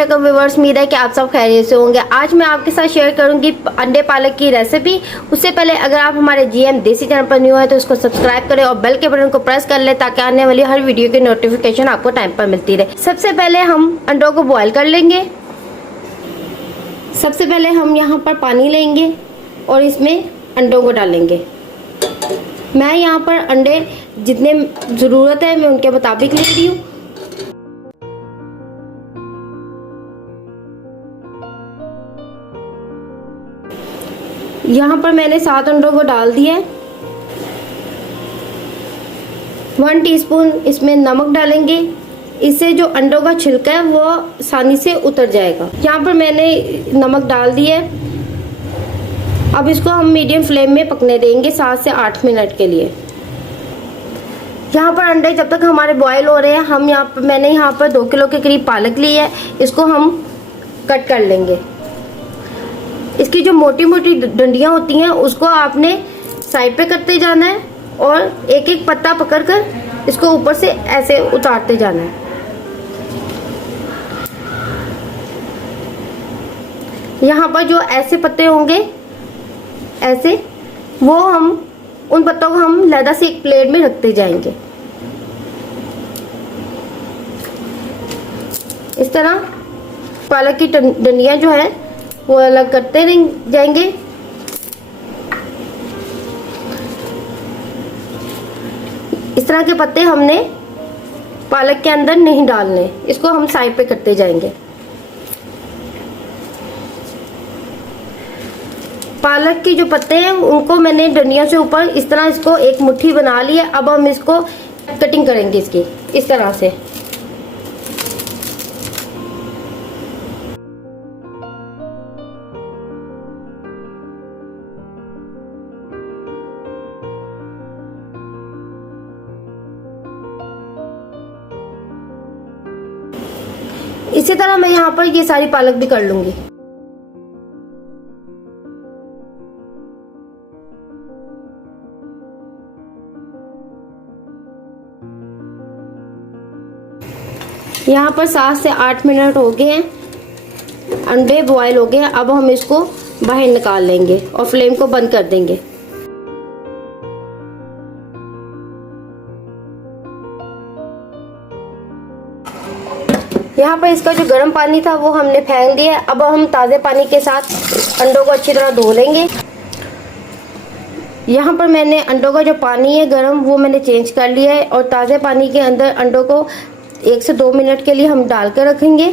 वालेकुम व्यूअर्स, उम्मीद है कि आप सब खैरियत से होंगे। आज मैं आपके साथ शेयर करूंगी अंडे पालक की रेसिपी। उससे पहले अगर आप हमारे जीएम देसी चैनल पर न्यू है तो उसको सब्सक्राइब करें और बेल के बटन को प्रेस कर ले ताकि आने वाली हर वीडियो की नोटिफिकेशन आपको टाइम पर मिलती रहे। सबसे पहले हम अंडों को बॉयल कर लेंगे। सबसे पहले हम यहाँ पर पानी लेंगे और इसमें अंडों को डालेंगे। मैं यहाँ पर अंडे जितने ज़रूरत है मैं उनके मुताबिक ले रही हूँ। यहाँ पर मैंने 7 अंडों को डाल दिया है। 1 टीस्पून इसमें नमक डालेंगे। इससे जो अंडों का छिलका है वो आसानी से उतर जाएगा। यहाँ पर मैंने नमक डाल दिया है। अब इसको हम मीडियम फ्लेम में पकने देंगे 7 से 8 मिनट के लिए। यहाँ पर अंडे जब तक हमारे बॉयल हो रहे हैं, मैंने यहाँ पर 2 किलो के करीब पालक ली है। इसको हम कट कर लेंगे। इसकी जो मोटी मोटी डंडियां होती हैं उसको आपने साइड पे करते जाना है और एक एक पत्ता पकड़कर इसको ऊपर से ऐसे उतारते जाना है। यहाँ पर जो ऐसे पत्ते होंगे ऐसे, वो हम उन पत्तों को हम लहदा से एक प्लेट में रखते जाएंगे। इस तरह पालक की डंडियां जो है वो अलग करते जाएंगे। इस तरह के पत्ते हमने पालक के अंदर नहीं डालने, इसको हम साइड पे करते जाएंगे। पालक के जो पत्ते हैं उनको मैंने डंडियों से ऊपर इस तरह इसको एक मुट्ठी बना ली है। अब हम इसको कटिंग करेंगे इसकी इस तरह से। इसी तरह मैं यहाँ पर ये सारी पालक भी कर लूंगी। यहाँ पर 7 से 8 मिनट हो गए हैं। अंडे बॉयल हो गए हैं। अब हम इसको बाहर निकाल लेंगे और फ्लेम को बंद कर देंगे। यहाँ पर इसका जो गर्म पानी था वो हमने फेंक दिया है। अब हम ताज़े पानी के साथ अंडों को अच्छी तरह धो लेंगे। यहाँ पर मैंने अंडों का जो पानी है गर्म वो मैंने चेंज कर लिया है और ताज़े पानी के अंदर अंडों को 1 से 2 मिनट के लिए हम डाल कर रखेंगे।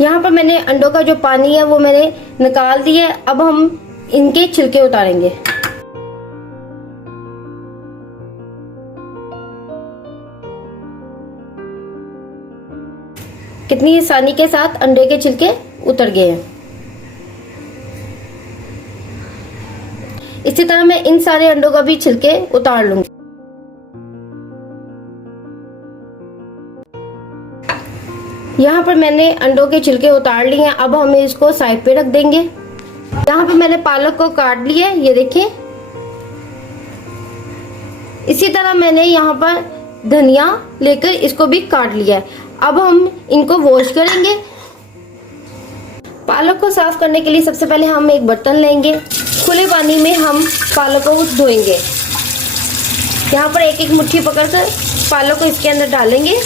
यहाँ पर मैंने अंडों का जो पानी है वो मैंने निकाल दिया है। अब हम इनके छिलके उतारेंगे। कितनी आसानी के साथ अंडे के छिलके उतर गए हैं। इसी तरह मैं इन सारे अंडों का भी छिलके उतार लूंगी। यहाँ पर मैंने अंडों के छिलके उतार लिए हैं। अब हम इसको साइड पे रख देंगे। यहाँ पर मैंने पालक को काट लिया है, ये देखिए। इसी तरह मैंने यहाँ पर धनिया लेकर इसको भी काट लिया है। अब हम इनको वॉश करेंगे। पालक को साफ करने के लिए सबसे पहले हम एक बर्तन लेंगे। खुले पानी में हम पालक को धोएंगे। यहाँ पर एक एक मुट्ठी पकड़कर पालक को इसके अंदर डालेंगे।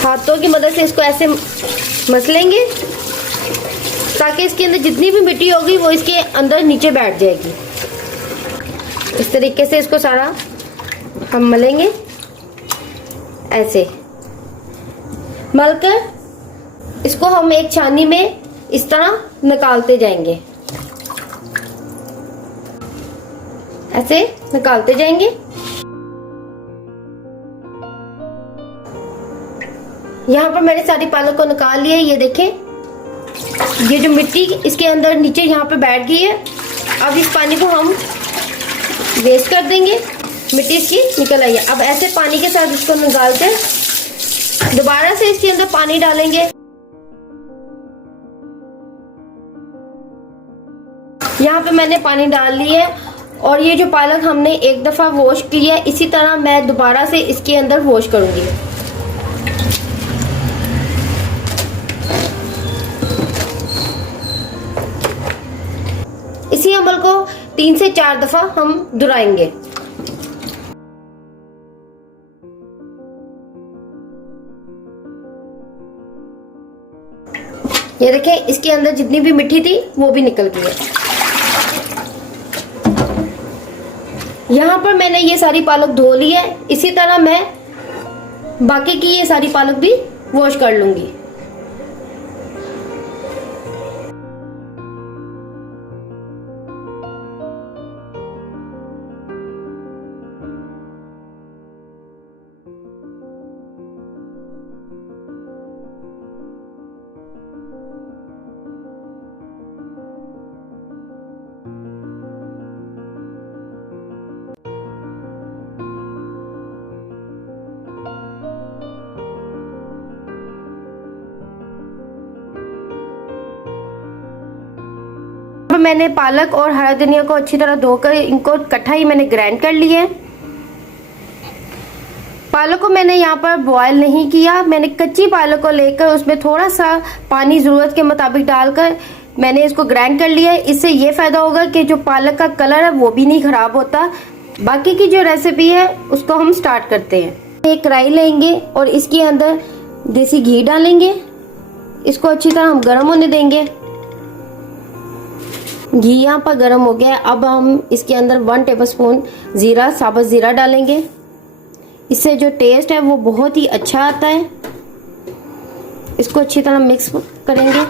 हाथों की मदद से इसको ऐसे मसलेंगे ताकि इसके अंदर जितनी भी मिट्टी होगी वो इसके अंदर नीचे बैठ जाएगी। इस तरीके से इसको सारा हम मलेंगे। ऐसे मलकर इसको हम एक छानी में इस तरह निकालते जाएंगे। ऐसे निकालते जाएंगे। यहाँ पर मैंने सारी पालक को निकाल लिया है। ये देखें, ये जो मिट्टी इसके अंदर नीचे यहाँ पे बैठ गई है। अब इस पानी को हम वेस्ट कर देंगे। मिट्टी इसकी निकल आई है। अब ऐसे पानी के साथ इसको निकाल कर दोबारा से इसके अंदर पानी डालेंगे। यहाँ पे मैंने पानी डाल लिया है और ये जो पालक हमने एक दफ़ा वॉश किया है, इसी तरह मैं दोबारा से इसके अंदर वॉश करूँगी। इसी अमल को 3 से 4 दफ़ा हम दोहराएंगे। ये देखें, इसके अंदर जितनी भी मिट्टी थी वो भी निकल गई है। यहाँ पर मैंने ये सारी पालक धो ली है। इसी तरह मैं बाकी की ये सारी पालक भी वॉश कर लूंगी। मैंने पालक और हरा धनिया को अच्छी तरह धोकर इनको इकट्ठा ही मैंने ग्राइंड कर लिया है। पालक को मैंने यहाँ पर बॉयल नहीं किया, मैंने कच्ची पालक को लेकर उसमें थोड़ा सा पानी ज़रूरत के मुताबिक डालकर मैंने इसको ग्राइंड कर लिया है। इससे ये फ़ायदा होगा कि जो पालक का कलर है वो भी नहीं ख़राब होता। बाकी की जो रेसिपी है उसको हम स्टार्ट करते हैं। एक कढ़ाई लेंगे और इसके अंदर देसी घी डालेंगे। इसको अच्छी तरह हम गर्म होने देंगे। घी यहाँ पर गर्म हो गया है। अब हम इसके अंदर 1 टेबलस्पून ज़ीरा, साबुत ज़ीरा डालेंगे। इससे जो टेस्ट है वो बहुत ही अच्छा आता है। इसको अच्छी तरह मिक्स करेंगे।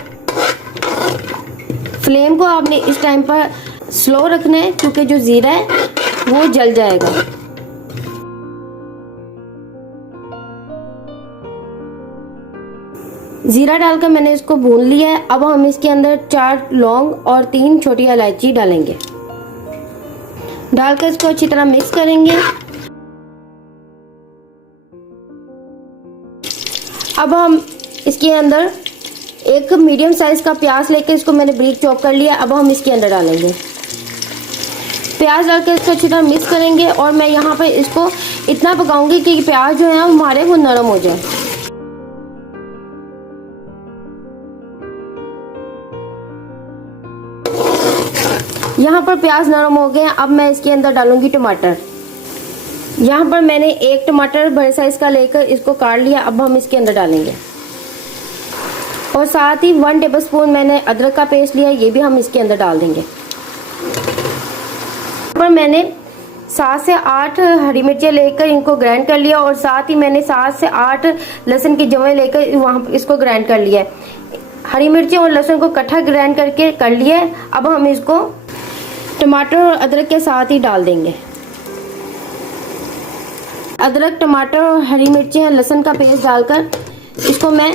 फ्लेम को आपने इस टाइम पर स्लो रखना है क्योंकि जो ज़ीरा है वो जल जाएगा। ज़ीरा डालकर मैंने इसको भून लिया है। अब हम इसके अंदर 4 लौंग और 3 छोटी इलायची डालेंगे। डालकर इसको अच्छी तरह मिक्स करेंगे। अब हम इसके अंदर एक मीडियम साइज का प्याज लेके इसको मैंने ब्रीक चॉप कर लिया। अब हम इसके अंदर डालेंगे। प्याज डालकर इसको अच्छी तरह मिक्स करेंगे और मैं यहाँ पर इसको इतना पकाऊंगी कि प्याज जो है हमारे वो नरम हो जाए। यहाँ पर प्याज नरम हो गए हैं। अब मैं इसके अंदर डालूंगी टमाटर। यहाँ पर मैंने एक टमाटर बड़े साइज का लेकर इसको काट लिया। अब हम इसके अंदर डालेंगे और साथ ही 1 टेबलस्पून मैंने अदरक का पेस्ट लिया, ये भी हम इसके अंदर डाल देंगे। पर मैंने 7 से 8 हरी मिर्चें लेकर इनको ग्राइंड कर लिया और साथ ही मैंने 7 से 8 लहसुन की जवें लेकर वहाँ इसको ग्राइंड कर लिया है। हरी मिर्चें और लहसुन को इकट्ठा ग्राइंड करके कर लिया है। अब हम इसको टमाटर और अदरक के साथ ही डाल देंगे। अदरक, टमाटर और हरी मिर्चें और लहसुन का पेस्ट डालकर इसको मैं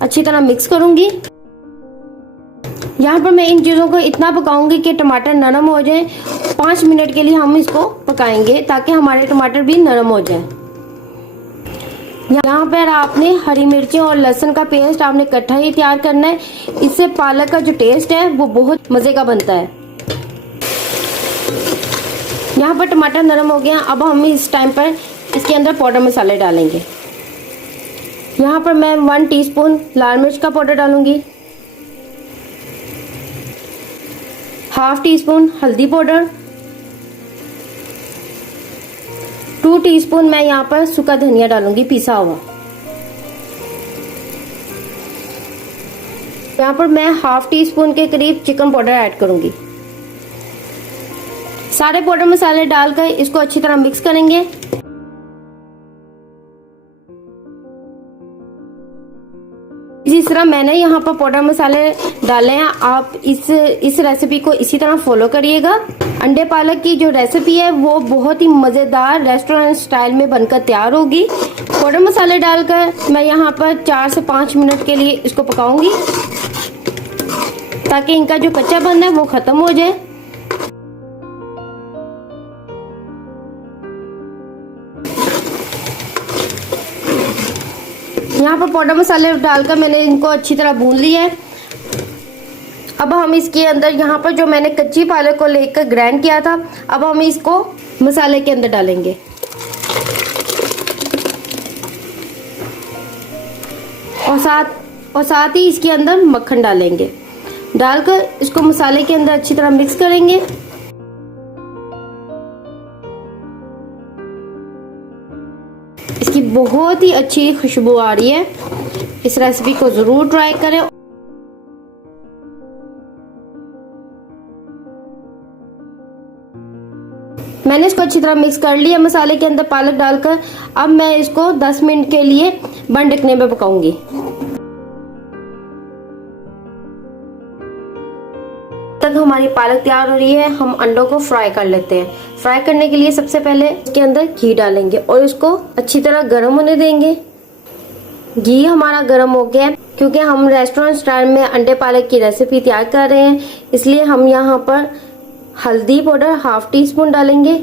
अच्छी तरह मिक्स करूंगी। यहाँ पर मैं इन चीज़ों को इतना पकाऊंगी कि टमाटर नरम हो जाए। 5 मिनट के लिए हम इसको पकाएंगे ताकि हमारे टमाटर भी नरम हो जाए। यहाँ पर आपने हरी मिर्चें और लहसुन का पेस्ट आपने इकट्ठा ही तैयार करना है। इससे पालक का जो टेस्ट है वो बहुत मज़े का बनता है। यहाँ पर टमाटर नरम हो गया। अब हम इस टाइम पर इसके अंदर पाउडर मसाले डालेंगे। यहाँ पर मैं 1 टीस्पून लाल मिर्च का पाउडर डालूंगी, ½ टीस्पून हल्दी पाउडर, 2 टीस्पून मैं यहाँ पर सूखा धनिया डालूंगी पिसा हुआ। यहाँ पर मैं ½ टीस्पून के करीब चिकन पाउडर ऐड करूंगी। सारे पाउडर मसाले डालकर इसको अच्छी तरह मिक्स करेंगे। जिस तरह मैंने यहाँ पर पाउडर मसाले डाले हैं, आप इस रेसिपी को इसी तरह फॉलो करिएगा। अंडे पालक की जो रेसिपी है वो बहुत ही मज़ेदार रेस्टोरेंट स्टाइल में बनकर तैयार होगी। पाउडर मसाले डालकर मैं यहाँ पर 4 से 5 मिनट के लिए इसको पकाऊंगी ताकि इनका जो कच्चापन है वो ख़त्म हो जाए। यहाँ पर पाउडर मसाले डालकर मैंने इनको अच्छी तरह भून लिया है। अब हम इसके अंदर यहाँ पर जो मैंने कच्ची पालक को लेकर ग्राइंड किया था, अब हम इसको मसाले के अंदर डालेंगे और साथ ही इसके अंदर मक्खन डालेंगे। डालकर इसको मसाले के अंदर अच्छी तरह मिक्स करेंगे। इसकी बहुत ही अच्छी खुशबू आ रही है। इस रेसिपी को जरूर ट्राई करें। मैंने इसको अच्छी तरह मिक्स कर लिया मसाले के अंदर पालक डालकर। अब मैं इसको 10 मिनट के लिए बंद ढकने में पकाऊंगी। तक हमारी पालक तैयार हो रही है, हम अंडों को फ्राई कर लेते हैं। फ्राई करने के लिए सबसे पहले इसके अंदर घी डालेंगे और इसको अच्छी तरह गर्म होने देंगे। घी हमारा गर्म हो गया है। क्योंकि हम रेस्टोरेंट स्टाइल में अंडे पालक की रेसिपी तैयार कर रहे हैं, इसलिए हम यहाँ पर हल्दी पाउडर 1/2 टीस्पून डालेंगे,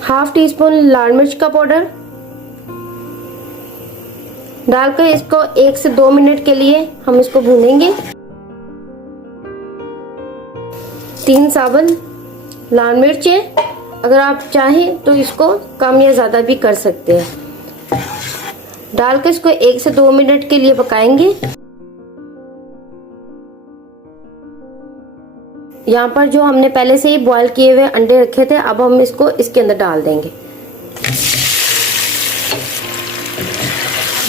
1/2 टीस्पून लाल मिर्च का पाउडर डालकर इसको 1 से 2 मिनट के लिए हम इसको भूनेंगे। 3 साबुन लाल मिर्चें, अगर आप चाहें तो इसको कम या ज्यादा भी कर सकते हैं। डालकर इसको 1 से 2 मिनट के लिए पकाएंगे। यहाँ पर जो हमने पहले से ही बॉईल किए हुए अंडे रखे थे, अब हम इसको इसके अंदर डाल देंगे।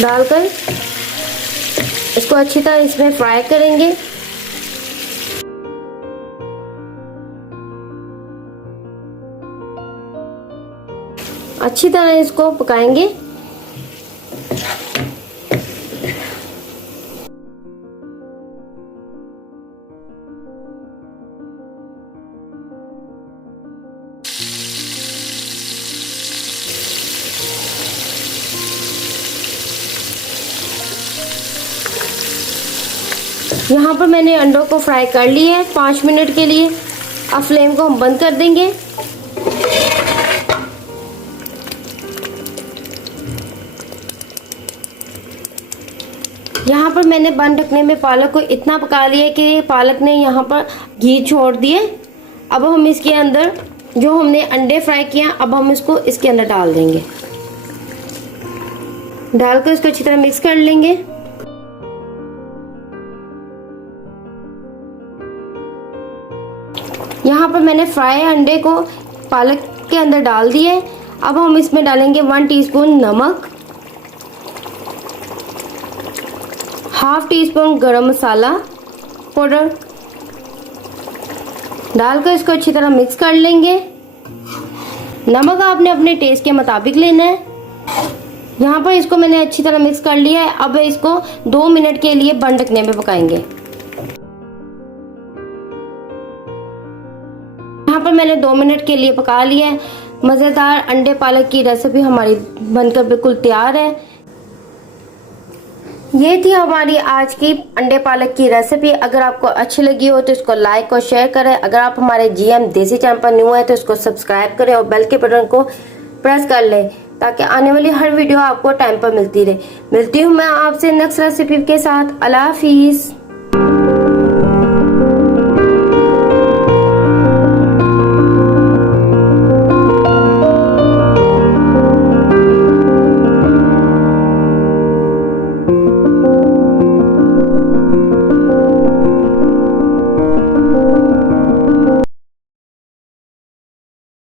डालकर इसको अच्छी तरह इसमें फ्राई करेंगे। अच्छी तरह इसको पकाएंगे। यहाँ पर मैंने अंडों को फ्राई कर लिया है 5 मिनट के लिए। अब फ्लेम को हम बंद कर देंगे। यहाँ पर मैंने बंद ढकने में पालक को इतना पका लिया कि पालक ने यहाँ पर घी छोड़ दिए। अब हम इसके अंदर जो हमने अंडे फ्राई किए, अब हम इसको इसके अंदर डाल देंगे। डालकर इसको अच्छी तरह मिक्स कर लेंगे। यहाँ पर मैंने फ्राई अंडे को पालक के अंदर डाल दिए। अब हम इसमें डालेंगे 1 टीस्पून नमक, 1/2 टीस्पून गरम मसाला पाउडर डालकर इसको अच्छी तरह मिक्स कर लेंगे। नमक आपने अपने टेस्ट के मुताबिक लेना है। यहाँ पर इसको मैंने अच्छी तरह मिक्स कर लिया है। अब इसको 2 मिनट के लिए बंद ढकने में पकाएंगे। यहाँ पर मैंने 2 मिनट के लिए पका लिया है। मज़ेदार अंडे पालक की रेसिपी हमारी बनकर बिल्कुल तैयार है। ये थी हमारी आज की अंडे पालक की रेसिपी। अगर आपको अच्छी लगी हो तो इसको लाइक और शेयर करें। अगर आप हमारे जीएम देसी चैनल पर न्यू है तो इसको सब्सक्राइब करें और बेल के बटन को प्रेस कर लें ताकि आने वाली हर वीडियो आपको टाइम पर मिलती रहे। मिलती हूँ मैं आपसे नेक्स्ट रेसिपी के साथ। अल्लाह हाफिज।